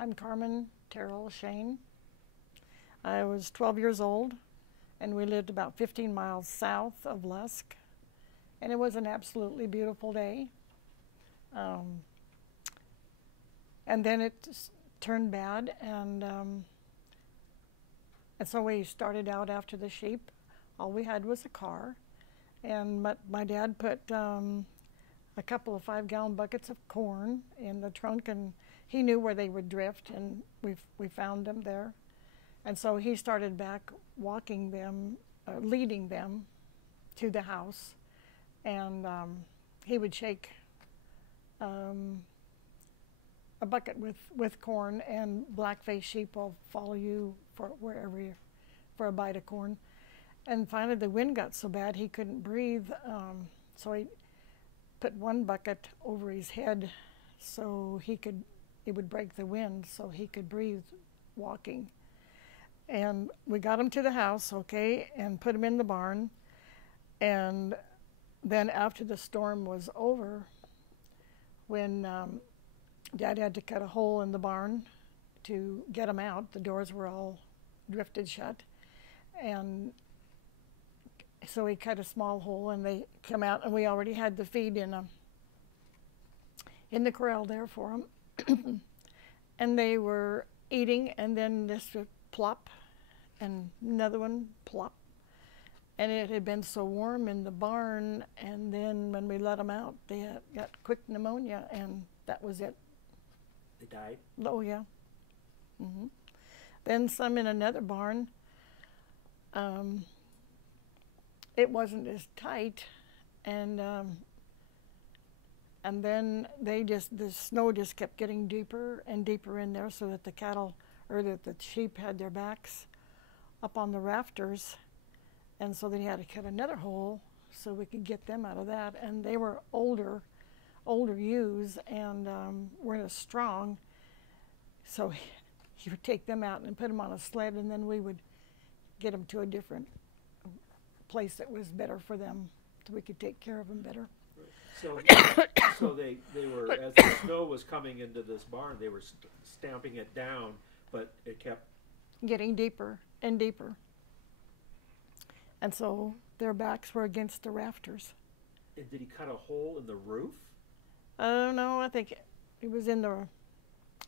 I'm Carmen Terrell Shane. I was 12 years old, and we lived about 15 miles south of Lusk, and it was an absolutely beautiful day. And then it turned bad, and so we started out after the sheep. All we had was a car, and my dad put a couple of 5-gallon buckets of corn in the trunk, and he knew where they would drift, and we found them there. And so he started back walking them, leading them to the house, and he would shake a bucket with corn, and black-faced sheep will follow you for a bite of corn. And finally the wind got so bad he couldn't breathe, so he put one bucket over his head so it would break the wind so he could breathe walking. And we got him to the house, okay, and put him in the barn. And then after the storm was over, when Dad had to cut a hole in the barn to get him out, the doors were all drifted shut, and so he cut a small hole and they come out, and we already had the feed in the corral there for them. And they were eating, and then this would plop, and another one plop. And it had been so warm in the barn, and then when we let them out, they got quick pneumonia, and that was it. They died? Oh, yeah. Mm-hmm. Then some in another barn. It wasn't as tight, and then the snow just kept getting deeper and deeper in there, so that the cattle, or that the sheep, had their backs up on the rafters, and so then he had to cut another hole so we could get them out of that. And they were older ewes, and weren't as strong, so he would take them out and put them on a sled, and then we would get them to a different place that was better for them, so we could take care of them better. So, so they were, as the snow was coming into this barn, they were stamping it down, but it kept getting deeper and deeper. And so their backs were against the rafters. And did he cut a hole in the roof? I don't know, I think it was in the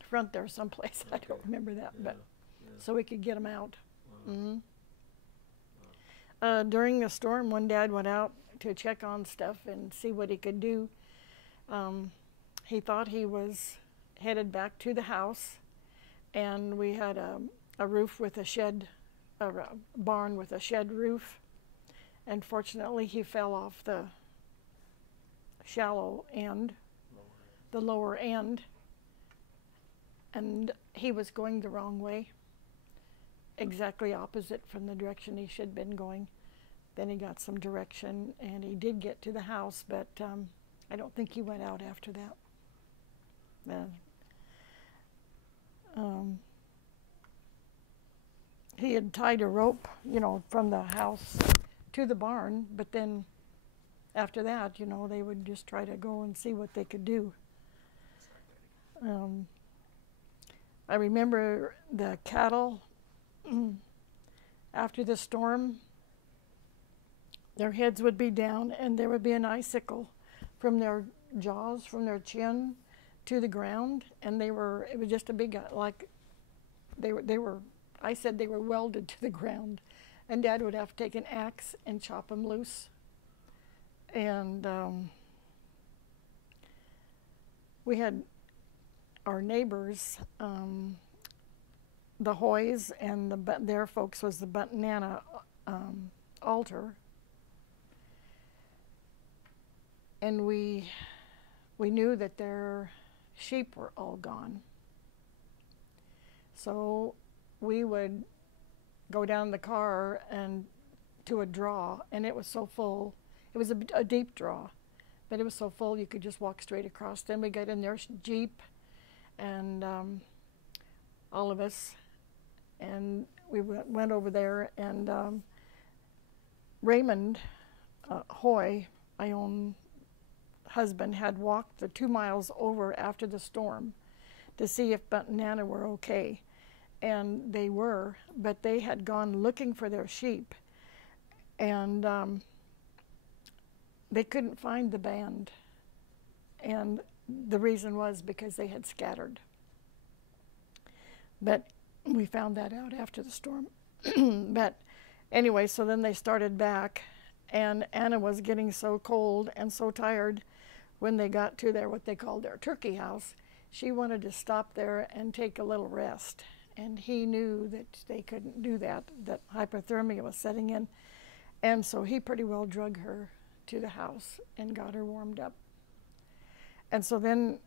front there someplace. Okay. I don't remember that, yeah, but yeah. So we could get them out. Wow. Mm-hmm. During the storm, when Dad went out to check on stuff and see what he could do, he thought he was headed back to the house, and we had a roof with a shed, a barn with a shed roof, and fortunately he fell off the shallow end, the lower end, and he was going the wrong way, exactly opposite from the direction he should have been going. Then he got some direction, and he did get to the house, but I don't think he went out after that. He had tied a rope, from the house to the barn, but then after that, they would just try to go and see what they could do. I remember the cattle after the storm, their heads would be down, and there would be an icicle from their jaws, from their chin to the ground, and it was just a big, I said they were welded to the ground, and Dad would have to take an axe and chop them loose. And we had our neighbors, the Hoys, and their folks was the Buntanana altar, and we knew that their sheep were all gone. So we would go down the car and to a draw, and it was so full. It was a deep draw, but it was so full you could just walk straight across. Then we got in their Jeep, and all of us, and we went over there, and Raymond Hoy, my own husband, had walked the 2 miles over after the storm to see if Bunt and Anna were okay. And they were, but they had gone looking for their sheep, and they couldn't find the band. And the reason was because they had scattered. But we found that out after the storm. But anyway, so then they started back, and Anna was getting so cold and so tired when they got to their, what they called their turkey house. She wanted to stop there and take a little rest. And he knew that they couldn't do that, that hypothermia was setting in. And so he pretty well drug her to the house and got her warmed up. And so then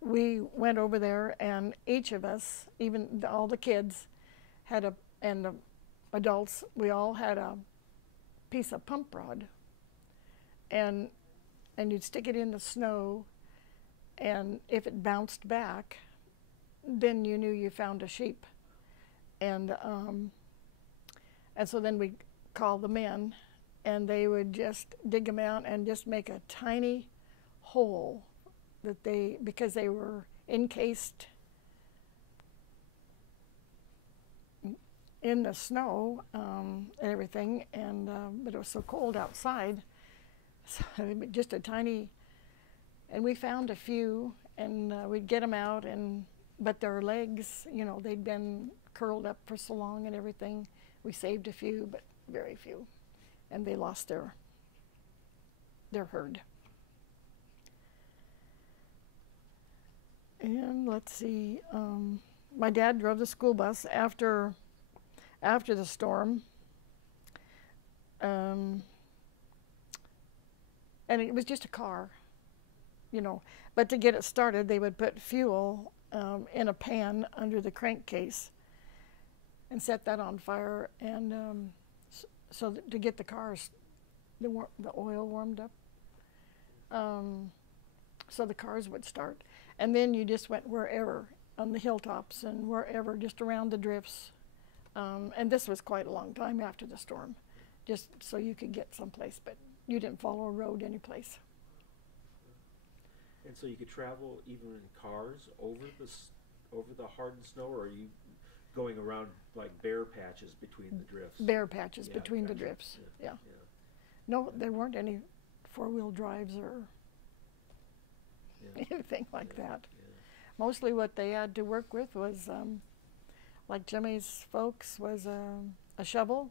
we went over there, and each of us, even all the kids, had and the adults, we all had a piece of pump rod. And you'd stick it in the snow, and if it bounced back, then you knew you found a sheep. And so then we called the men, and they would just dig them out and just make a tiny hole that because they were encased in the snow and everything, and but it was so cold outside, so just a tiny, and we found a few, and we'd get them out, but their legs, you know, they'd been curled up for so long and everything. We saved a few, but very few, and they lost their herd. And let's see, my dad drove the school bus after the storm, and it was just a car, you know, but to get it started, they would put fuel in a pan under the crankcase and set that on fire, and so to get the cars, the oil warmed up, so the cars would start. And then you just went wherever, on the hilltops and wherever, just around the drifts. And this was quite a long time after the storm, just so you could get someplace, but you didn't follow a road anyplace. And so you could travel even in cars over the hardened snow, or are you going around like bare patches between the drifts? Bare patches between gotcha. The drifts, yeah. Yeah. No, there weren't any four-wheel drives or anything like that. Yeah. Mostly what they had to work with was, like Jimmy's folks, was a shovel,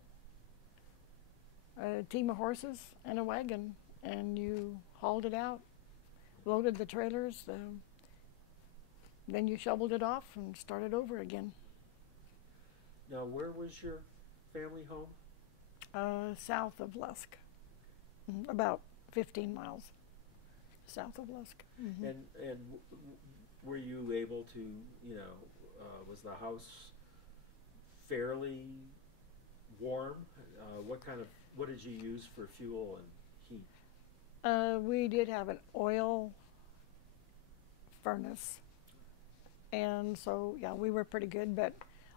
a team of horses, and a wagon, and you hauled it out, loaded the trailers, then you shoveled it off and started over again. Now, where was your family home? South of Lusk, about 15 miles south of Lusk. Mm-hmm. And were you able to, you know, was the house fairly warm? What did you use for fuel and heat? We did have an oil furnace, and so yeah, we were pretty good. But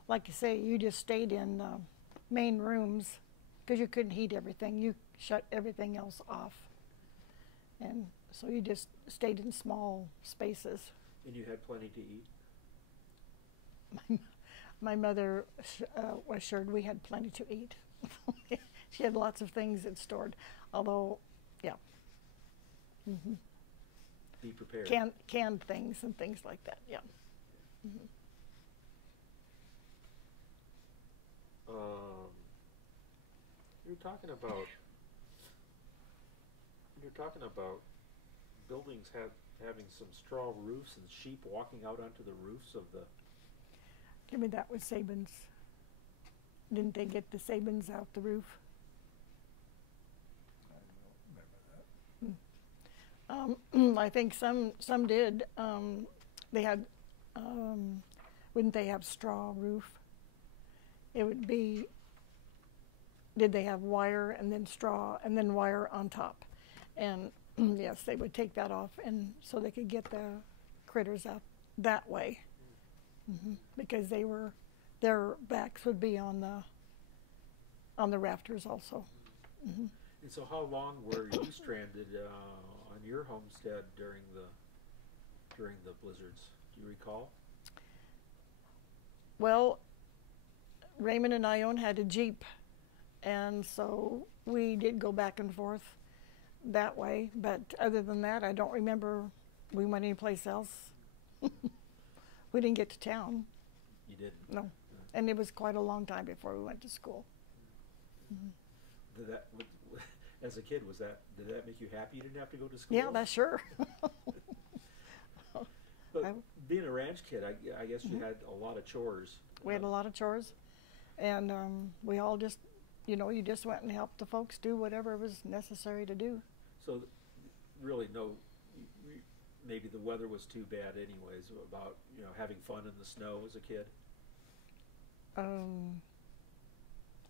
like you say, you just stayed in main rooms because you couldn't heat everything. You shut everything else off, and so you just stayed in small spaces. And you had plenty to eat? My mother assured we had plenty to eat. She had lots of things that stored, although, yeah. Mm-hmm. Be prepared. Canned things and things like that, yeah. Mm-hmm. You're talking about buildings having some straw roofs and sheep walking out onto the roofs of the... Give me that with Sabins. Didn't they get the Sabins out the roof? I don't remember that. I think some did. They had, wouldn't they have straw roof? It would be, did they have wire and then straw and then wire on top? And yes, they would take that off, and so they could get the critters out that way. Mm-hmm. Because their backs would be on the rafters also. Mm-hmm. And so how long were you stranded on your homestead during the blizzards? Do you recall? Well, Raymond and Ione had a Jeep, and so we did go back and forth that way. But other than that, I don't remember we went anyplace else. We didn't get to town, You didn't? no. And it was quite a long time before we went to school. Did that, as a kid, did that make you happy you didn't have to go to school? Yeah, that's sure. But I- being a ranch kid, I guess you had a lot of chores. We had a lot of chores, and we all just, you just went and helped the folks do whatever was necessary to do. So really maybe the weather was too bad anyways about, having fun in the snow as a kid.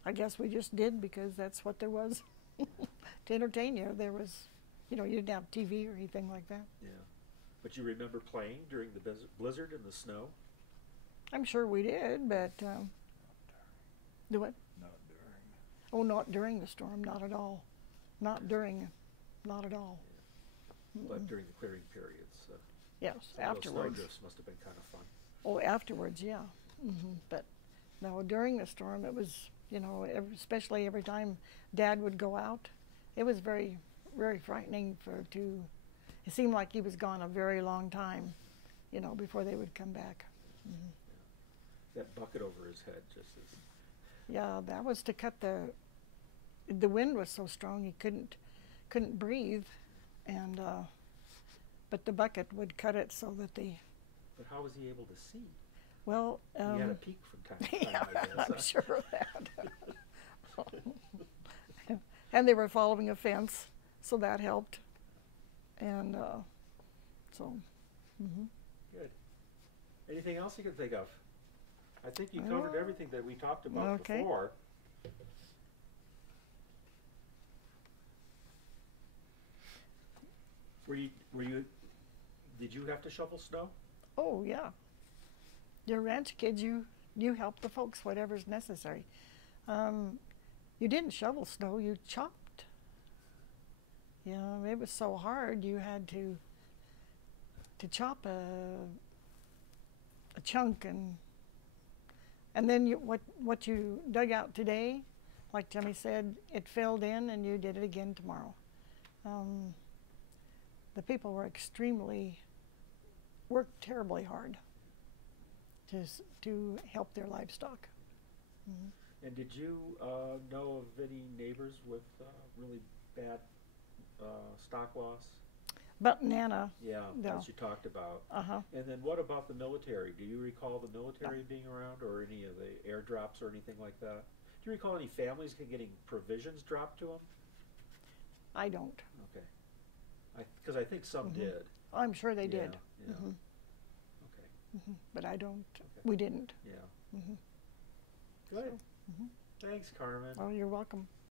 I guess we just did because that's what there was to entertain you. There was, you didn't have TV or anything like that. Yeah. But you remember playing during the blizzard and the snow? I'm sure we did, but do what? Not during. Oh, not during the storm, not at all. Not at all. But during the clearing periods. Yes, Some of those afterwards. snow drifts must have been kind of fun. Oh, afterwards, yeah. But no, during the storm, it was, especially every time Dad would go out, it was very, very frightening it seemed like he was gone a very long time, before they would come back. That bucket over his head just as... Yeah, that was to cut the wind was so strong he couldn't breathe, and but the bucket would cut it so that But how was he able to see? well, He had a peek from time to time, yeah, I guess. I'm sure of that. And they were following a fence, so that helped. And Good. Anything else you can think of? I think you covered everything that we talked about okay. before. Did you have to shovel snow? oh yeah, you're ranch kids. You help the folks whatever's necessary. You didn't shovel snow. You chopped. It was so hard. You had to chop a chunk, and then what you dug out today, like Jimmy said, it filled in, and you did it again tomorrow. The people worked terribly hard to help their livestock. And did you know of any neighbors with really bad stock loss? But Nana, Yeah, No. as you talked about. uh-huh. And then what about the military? Do you recall the military being around, or any of the airdrops or anything like that? Do you recall any families getting provisions dropped to them? I don't. Okay. Because I think some did. I'm sure they did. Yeah. Mhm. Okay. But I don't. Okay. We didn't. Yeah. Mhm. Good. Thanks, Carmen. Oh, you're welcome.